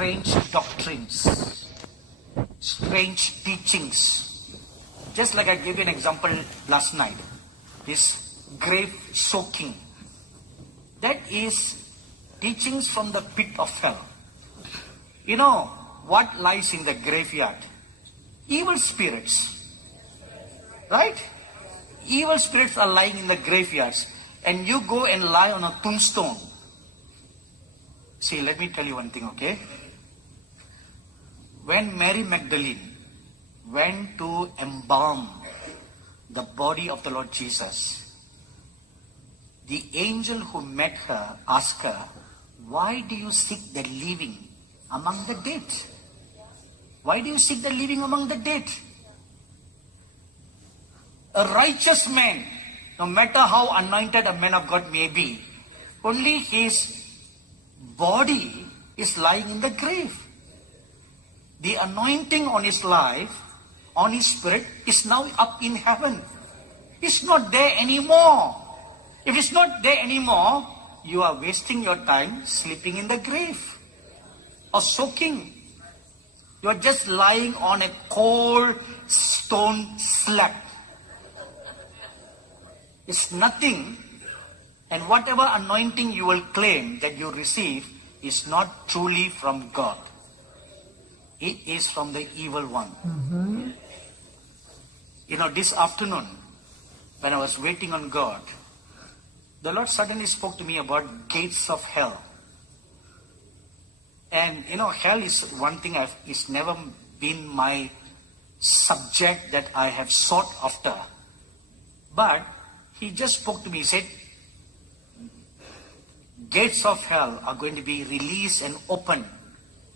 strange doctrines, strange teachings. Just like I gave you an example last night, this grave soaking. That is teachings from the pit of hell. You know what lies in the graveyard? Evil spirits. Right? Evil spirits are lying in the graveyards, and you go and lie on a tombstone. See, let me tell you one thing, okay? When Mary Magdalene went to embalm the body of the Lord Jesus, the angel who met her asked her, "Why do you seek the living among the dead? Why do you seek the living among the dead?" A righteous man, no matter how anointed a man of God may be, only his body is lying in the grave. The anointing on his life, on his spirit, is now up in heaven. It's not there anymore. If it's not there anymore, you are wasting your time sleeping in the grave or soaking. You are just lying on a cold stone slab. It's nothing, and whatever anointing you will claim that you receive is not truly from God. It is from the evil one. You know, this afternoon, when I was waiting on God, the Lord suddenly spoke to me about gates of hell. And you know, hell is one thing it's never been my subject that I have sought after. But He just spoke to me, he said, gates of hell are going to be released and opened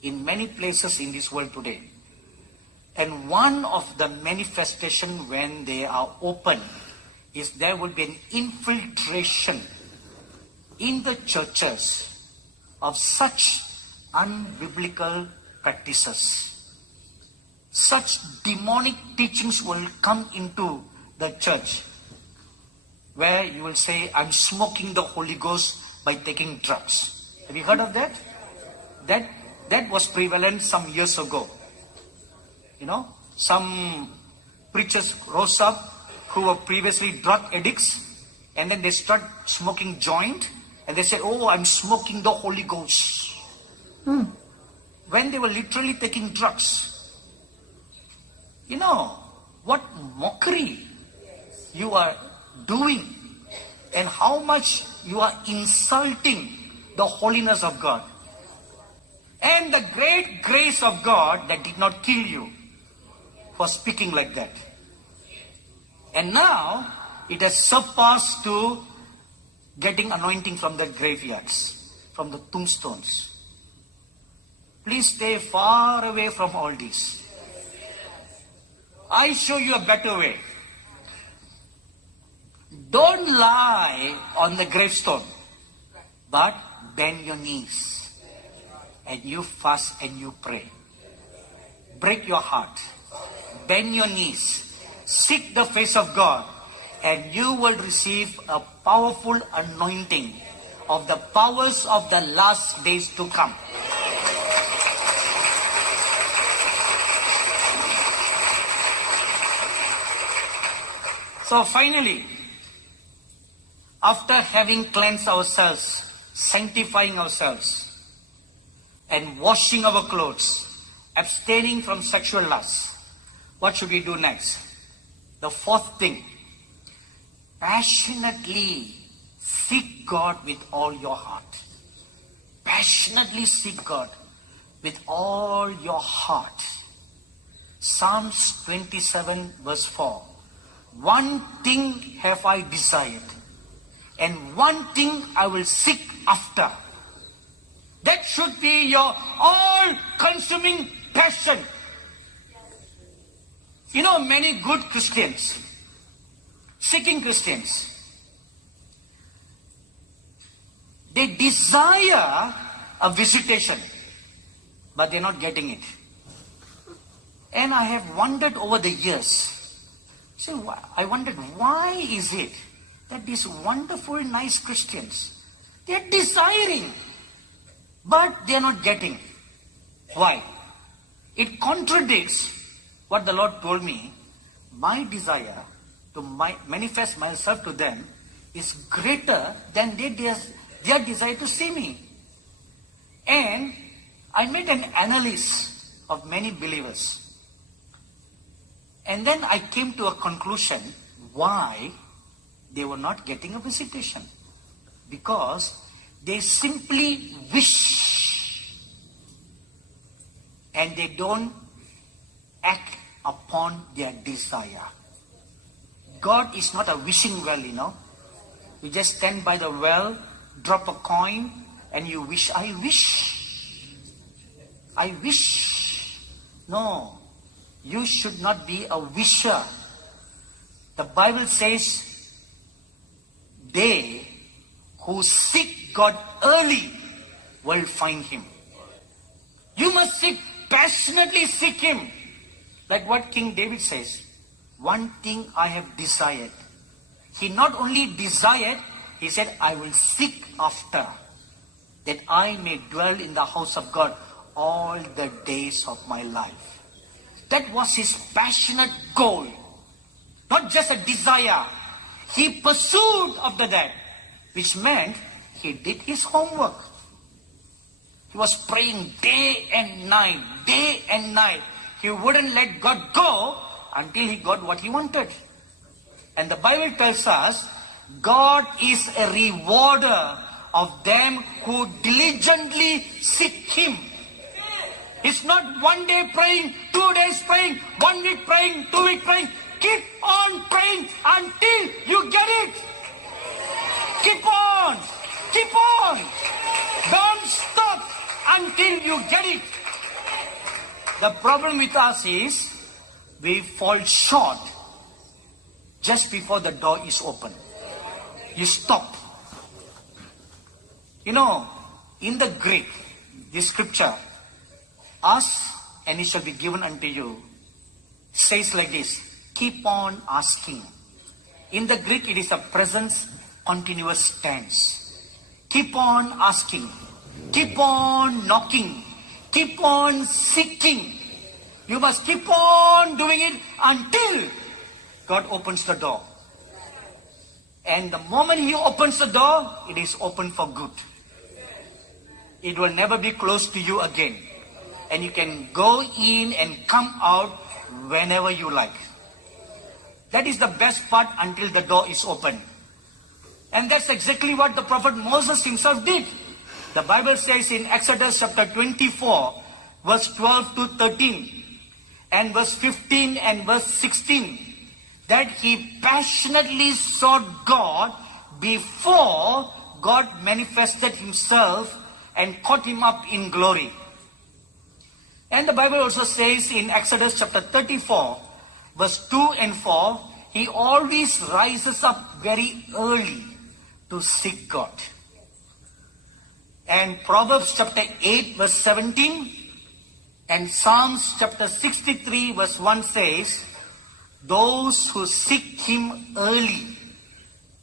in many places in this world today. And one of the manifestation when they are open is there will be an infiltration in the churches of such unbiblical practices. Such demonic teachings will come into the church, where you will say, "I'm smoking the Holy Ghost by taking drugs." Have you heard of that? That was prevalent some years ago. You know, some preachers rose up who were previously drug addicts, and then they start smoking joint, and they said, "Oh, I'm smoking the Holy Ghost." When they were literally taking drugs. You know, what mockery you are doing, and how much you are insulting the holiness of God and the great grace of God that did not kill you for speaking like that. And now it has surpassed to getting anointing from the graveyards, from the tombstones. Please stay far away from all this. I show you a better way. Don't lie on the gravestone, but bend your knees and you fast and you pray. Break your heart, bend your knees, seek the face of God, and you will receive a powerful anointing of the powers of the last days to come. So finally, after having cleansed ourselves, sanctifying ourselves, and washing our clothes, abstaining from sexual lust, what should we do next? The fourth thing, passionately seek God with all your heart. Passionately seek God with all your heart. Psalms 27 verse 4. One thing have I desired, and one thing I will seek after. That should be your all-consuming passion. You know, many good Christians, seeking Christians, they desire a visitation, but they're not getting it. And I have wondered over the years, I wondered, why is it that these wonderful, nice Christians, they're desiring, but they're not getting. Why? It contradicts what the Lord told me. My desire to manifest myself to them is greater than their desire to see me. And I made an analysis of many believers. And then I came to a conclusion why they were not getting a visitation. Because they simply wish and they don't act upon their desire. God is not a wishing well, You just stand by the well, drop a coin, and you wish, I wish. I wish. No, you should not be a wisher. The Bible says, they who seek God early will find Him. You must passionately seek Him. Like what King David says, one thing I have desired. He not only desired, he said, I will seek after, that I may dwell in the house of God all the days of my life. That was his passionate goal. Not just a desire. He pursued after that, which meant he did his homework. He was praying day and night, day and night. He wouldn't let God go until he got what he wanted. And the Bible tells us, God is a rewarder of them who diligently seek Him. It's not one day praying, 2 days praying, 1 week praying, 2 weeks praying. Keep on praying until you get it. Keep on. Keep on. Don't stop until you get it. The problem with us is we fall short just before the door is open. You stop. In the Greek, this scripture, ask and it shall be given unto you, says like this, keep on asking. In the Greek, it is a present continuous tense. Keep on asking. Keep on knocking. Keep on seeking. You must keep on doing it until God opens the door. And the moment He opens the door, it is open for good. It will never be closed to you again. And you can go in and come out whenever you like. That is the best part until the door is open. And that's exactly what the prophet Moses himself did. The Bible says in Exodus chapter 24, verse 12 to 13, and verse 15 and verse 16, that he passionately sought God before God manifested Himself and caught him up in glory. And the Bible also says in Exodus chapter 34, verse 2 and 4, he always rises up very early to seek God. And Proverbs chapter 8 verse 17 and Psalms chapter 63 verse 1 says, those who seek Him early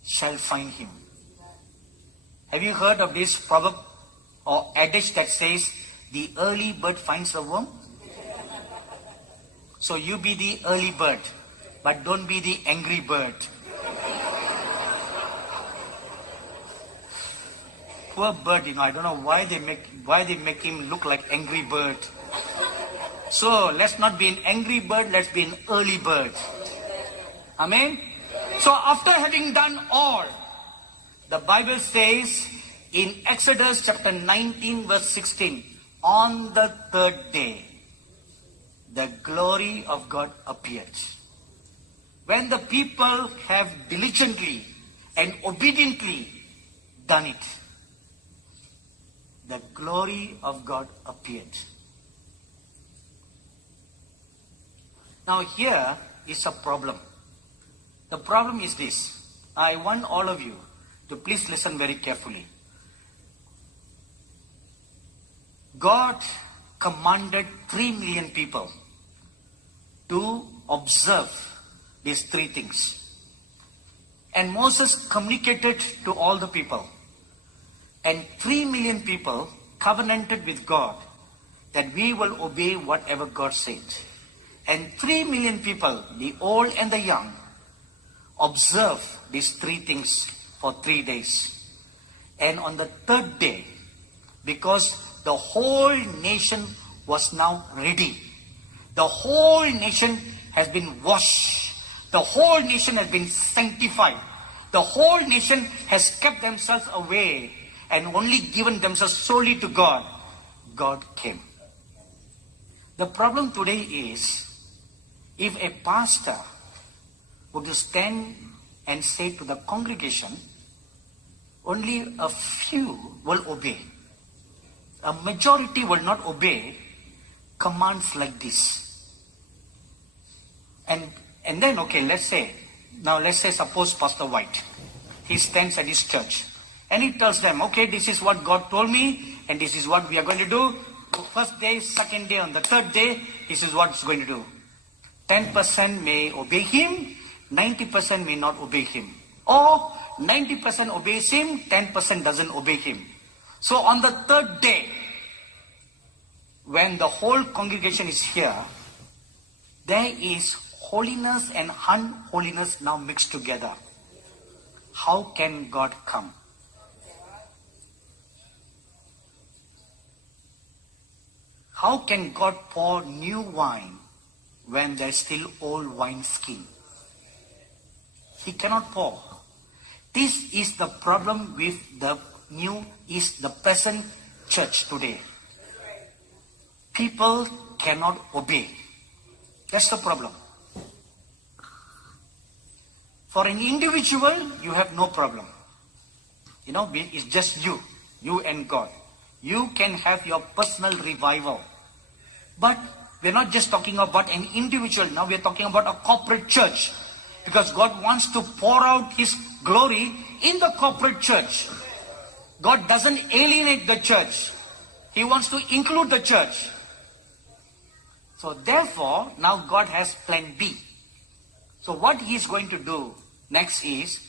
shall find Him. Have you heard of this proverb or adage that says, the early bird finds the worm? So you be the early bird, but don't be the angry bird. Poor bird, I don't know why they make him look like angry bird. So let's not be an angry bird, let's be an early bird. Amen? So after having done all, the Bible says in Exodus chapter 19 verse 16, on the third day, the glory of God appeared. When the people have diligently and obediently done it, the glory of God appeared. Now here is a problem. The problem is this. I want all of you to please listen very carefully. God commanded 3 million people to observe these 3 things. And Moses communicated to all the people. And 3 million people covenanted with God that we will obey whatever God said. And 3 million people, the old and the young, observe these 3 things for 3 days. And on the 3rd day, because the whole nation was now ready, the whole nation has been washed, the whole nation has been sanctified, the whole nation has kept themselves away and only given themselves solely to God, God came. The problem today is, if a pastor would stand and say to the congregation, only a few will obey. A majority will not obey commands like this. And then, okay, let's say suppose Pastor White, he stands at his church and he tells them, okay, this is what God told me and this is what we are going to do. First day, second day, on the 3rd day, this is what it's going to do. 10% may obey him, 90% may not obey him. Or 90% obeys him, 10% doesn't obey him. So on the 3rd day, when the whole congregation is here, there is holiness and unholiness now mixed together. How can God come? How can God pour new wine when there's still old wine skin? He cannot pour. This is the problem with the present church today. People cannot obey. That's the problem. For an individual, you have no problem. It's just you and God. You can have your personal revival. But we're not just talking about an individual. Now we're talking about a corporate church. Because God wants to pour out His glory in the corporate church. God doesn't alienate the church. He wants to include the church. So therefore, now God has plan B. So what He's going to do next is,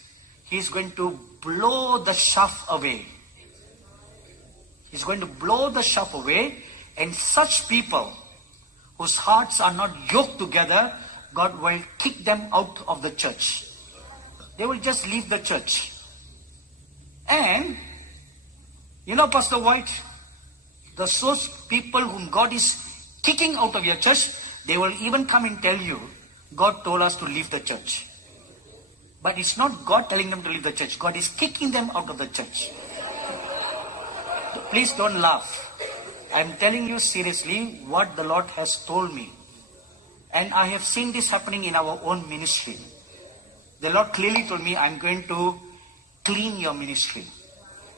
He's going to blow the chaff away. He's going to blow the chaff away, and such people whose hearts are not yoked together, God will kick them out of the church. They will just leave the church. And, Pastor White, those people whom God is kicking out of your church, they will even come and tell you, God told us to leave the church. But it's not God telling them to leave the church. God is kicking them out of the church. Please don't laugh. I'm telling you seriously what the Lord has told me. And I have seen this happening in our own ministry. The Lord clearly told me, I'm going to clean your ministry.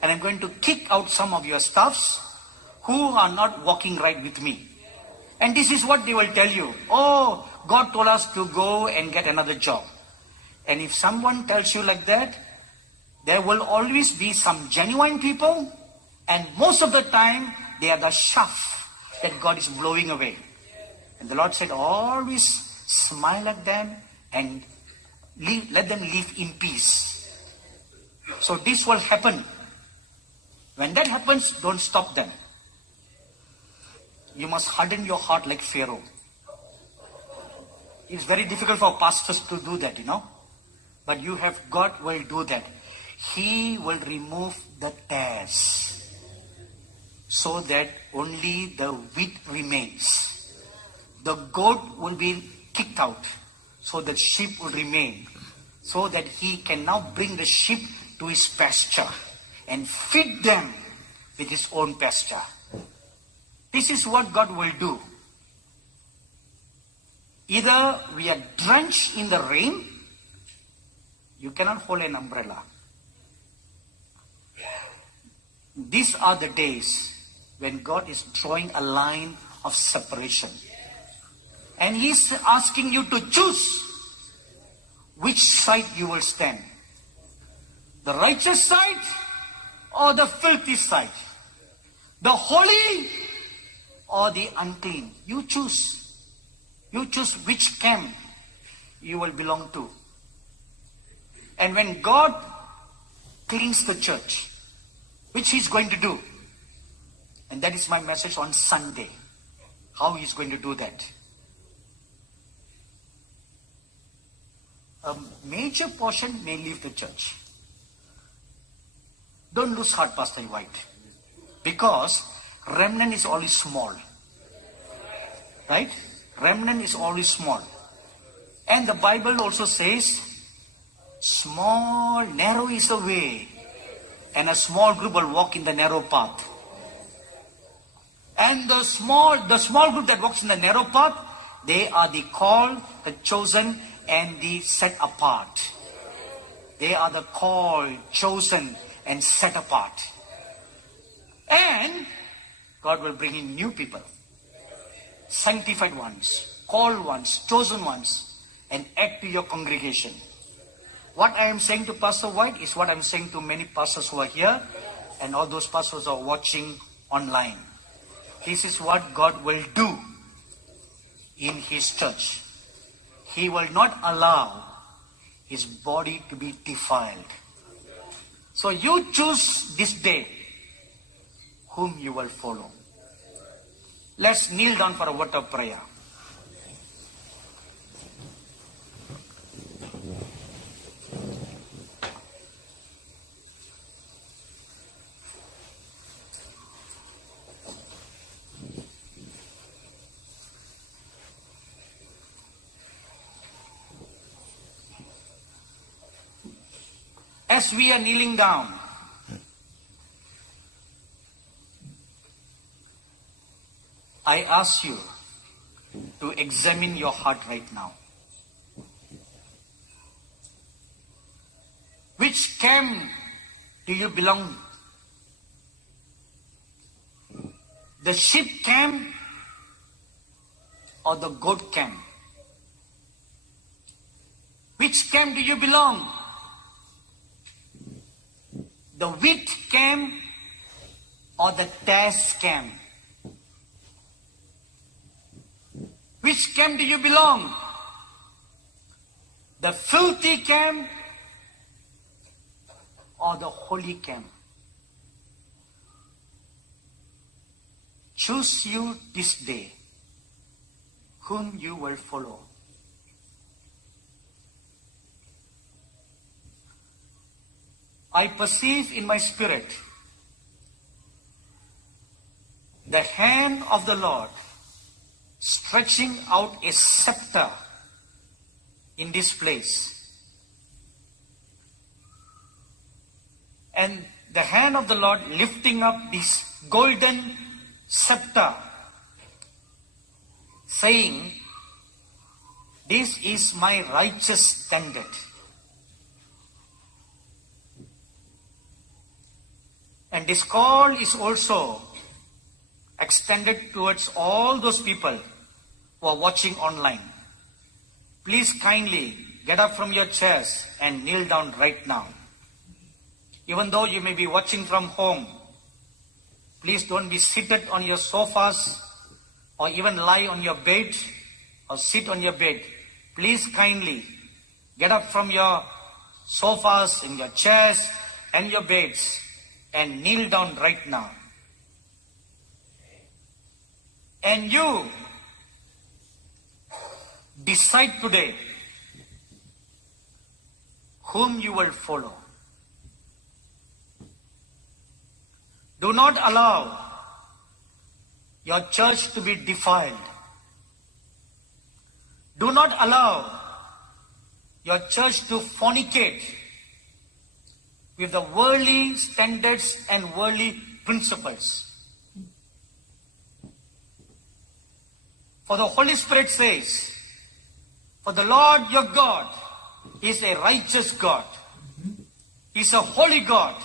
And I'm going to kick out some of your staffs who are not walking right with me. And this is what they will tell you. Oh, God told us to go and get another job. And if someone tells you like that, there will always be some genuine people. And most of the time, they are the chaff that God is blowing away. And the Lord said, always smile at them and let them live in peace. So this will happen. When that happens, don't stop them. You must harden your heart like Pharaoh. It's very difficult for pastors to do that, But God will do that. He will remove the tares so that only the wheat remains. The goat will be kicked out so that sheep will remain. So that He can now bring the sheep to His pasture and feed them with His own pasture. This is what God will do. Either we are drenched in the rain, you cannot hold an umbrella. These are the days when God is drawing a line of separation. And He's asking you to choose which side you will stand. The righteous side or the filthy side. The holy or the unclean. You choose. You choose which camp you will belong to. And when God cleans the church, which He's going to do, and that is my message on Sunday. how he's going to do that. A major portion may leave the church. Don't lose heart, Pastor White, because remnant is always small. Right? Remnant is always small. And the Bible also says, small, narrow is the way, and a small group will walk in the narrow path. And the small group that walks in the narrow path, they are the called, the chosen, and the set apart. They are the called, chosen, and set apart. And God will bring in new people, sanctified ones, called ones, chosen ones, and add to your congregation. What I am saying to Pastor White is what I am saying to many pastors who are here and all those pastors who are watching online. This is what God will do in His church. He will not allow His body to be defiled. So you choose this day whom you will follow. Let's kneel down for a word of prayer. As we are kneeling down, I ask you to examine your heart right now. Which camp do you belong? The sheep camp or the goat camp? Which camp do you belong? The wheat camp or the tares camp? Which camp do you belong? The filthy camp or the holy camp? Choose you this day whom you will follow. I perceive in my spirit the hand of the Lord stretching out a scepter in this place. And the hand of the Lord lifting up this golden scepter, saying, "This is my righteous standard." And this call is also extended towards all those people who are watching online. Please kindly get up from your chairs and kneel down right now. Even though you may be watching from home, please don't be seated on your sofas or even lie on your bed or sit on your bed. Please kindly get up from your sofas and your chairs and your beds and kneel down right now. And you decide today whom you will follow. Do not allow your church to be defiled. Do not allow your church to fornicate with the worldly standards and worldly principles. For the Holy Spirit says, "For the Lord your God is a righteous God. He is a holy God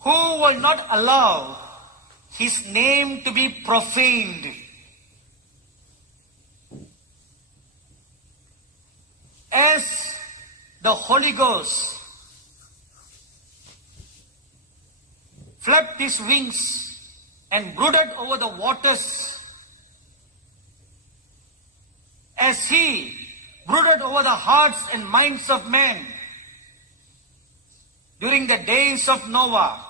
who will not allow His name to be profaned." As the Holy Ghost flapped His wings and brooded over the waters, as He brooded over the hearts and minds of men during the days of Noah,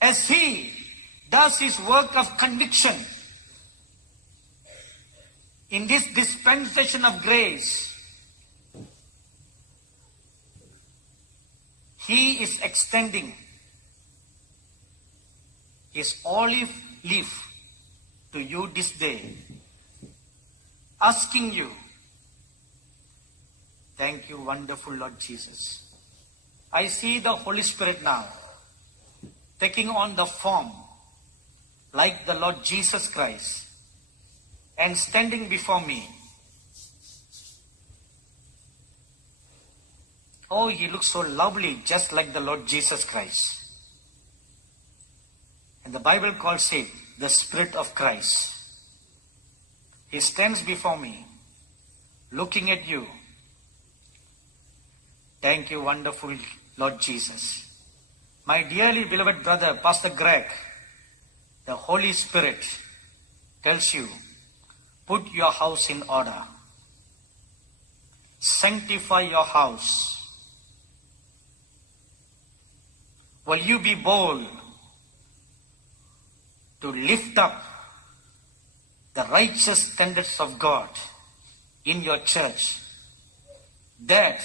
as He does his work of conviction in this dispensation of grace. He is extending his olive leaf to you this day, asking you, thank you, wonderful Lord Jesus. I see the Holy Spirit now taking on the form like the Lord Jesus Christ and standing before me. Oh, he looks so lovely, just like the Lord Jesus Christ. And the Bible calls him the Spirit of Christ. He stands before me, looking at you. Thank you, wonderful Lord Jesus. My dearly beloved brother, Pastor Greg, the Holy Spirit tells you, put your house in order. Sanctify your house. Will you be bold to lift up the righteous standards of God in your church, that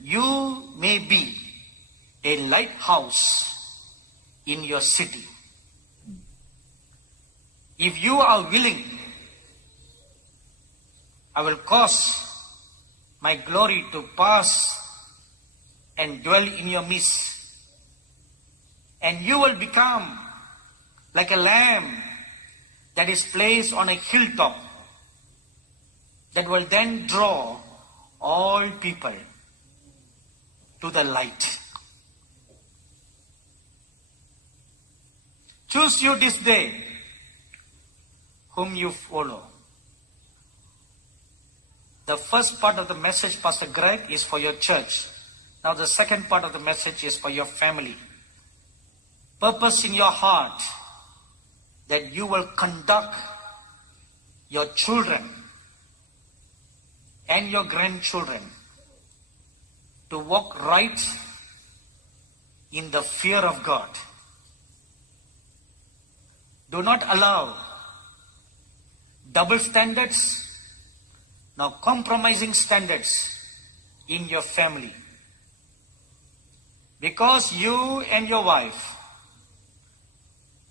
you may be a lighthouse in your city? If you are willing, I will cause my glory to pass and dwell in your midst, and you will become like a lamb that is placed on a hilltop, that will then draw all people to the light. Choose you this day whom you follow. The first part of the message, Pastor Greg, is for your church. Now the second part of the message is for your family. Purpose in your heart that you will conduct your children and your grandchildren to walk right in the fear of God. Do not allow double standards nor compromising standards in your family, because you and your wife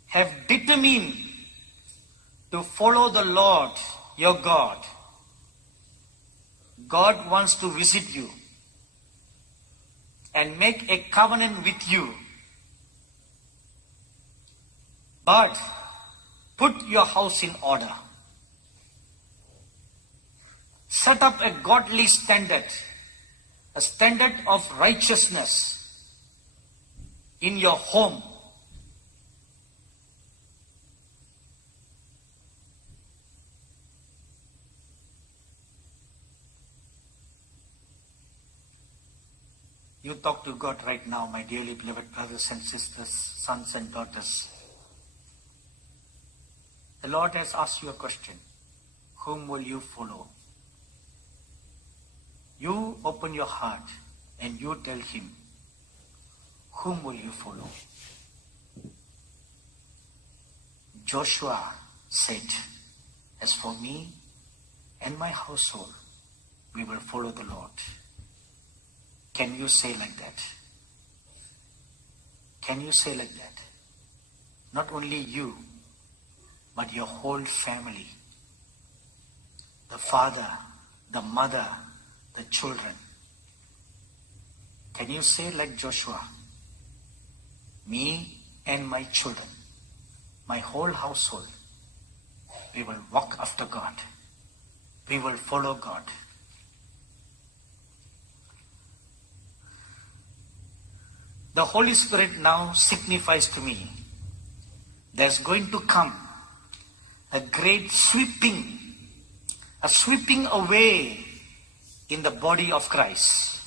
have determined to follow the Lord your God. God wants to visit you and make a covenant with you. But put your house in order. Set up a godly standard, a standard of righteousness in your home. You talk to God right now, my dearly beloved brothers and sisters, sons and daughters. The Lord has asked you a question. Whom will you follow? You open your heart and you tell him, whom will you follow? Joshua said, as for me and my household, we will follow the Lord. Can you say like that? Can you say like that? Not only you, but your whole family. The father, the mother, the children. Can you say like Joshua? Me and my children, my whole household, we will walk after God. We will follow God. The Holy Spirit now signifies to me there's going to come a great sweeping away in the body of Christ.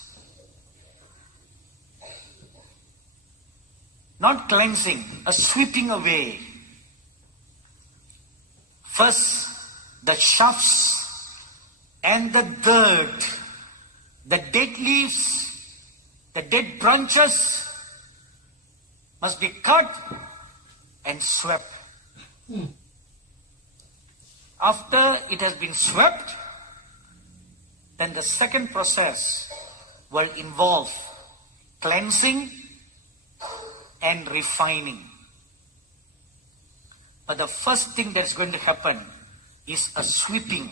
Not cleansing, a sweeping away. First, the shafts and the dirt, the dead leaves, the dead branches must be cut and swept. After it has been swept, then the second process will involve cleansing and refining. But the first thing that's going to happen is a sweeping.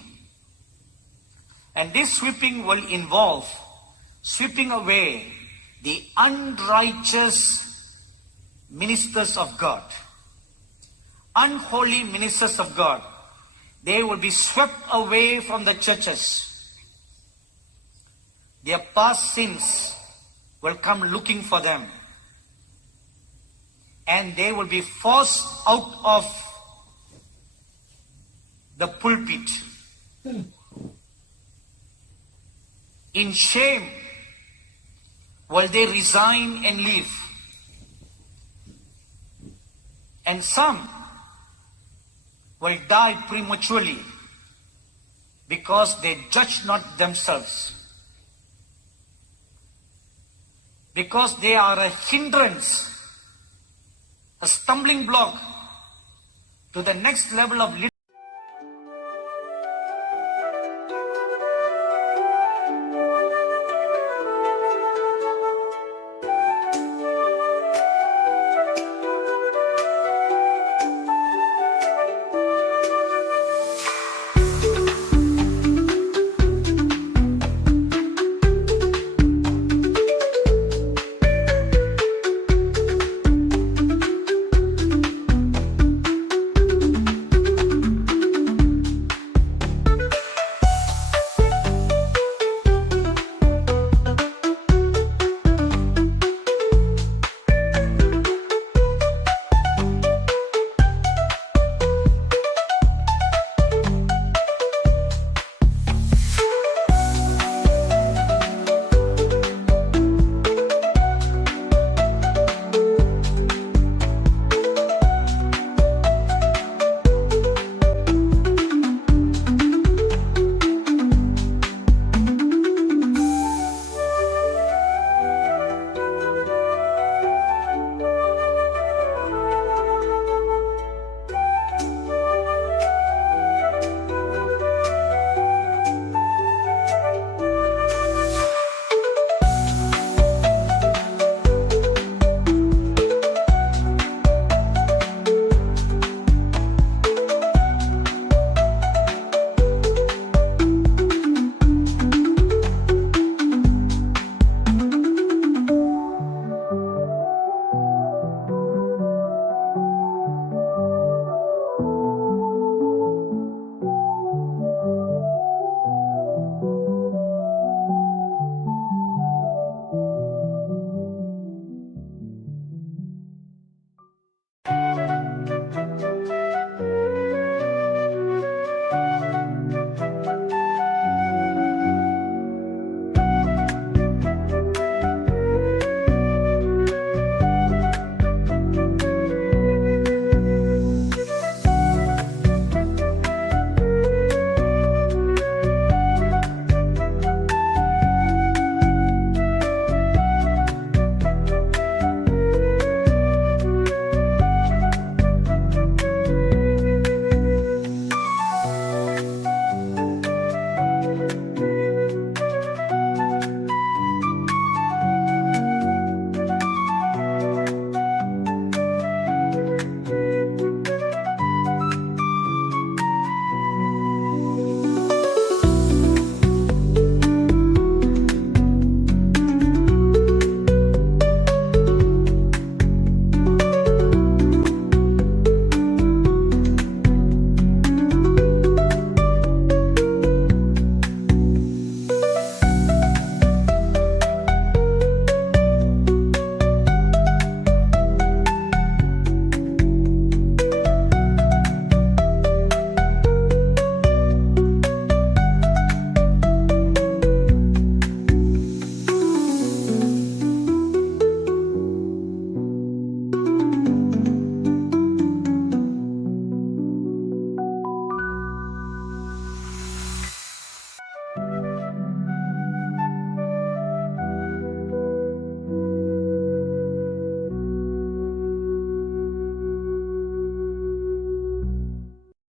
And this sweeping will involve sweeping away the unrighteous ministers of God, unholy ministers of God. They will be swept away from the churches. Their past sins will come looking for them. And they will be forced out of the pulpit. In shame, will they resign and leave? And some will die prematurely because they judge not themselves. Because they are a hindrance, a stumbling block to the next level of leadership.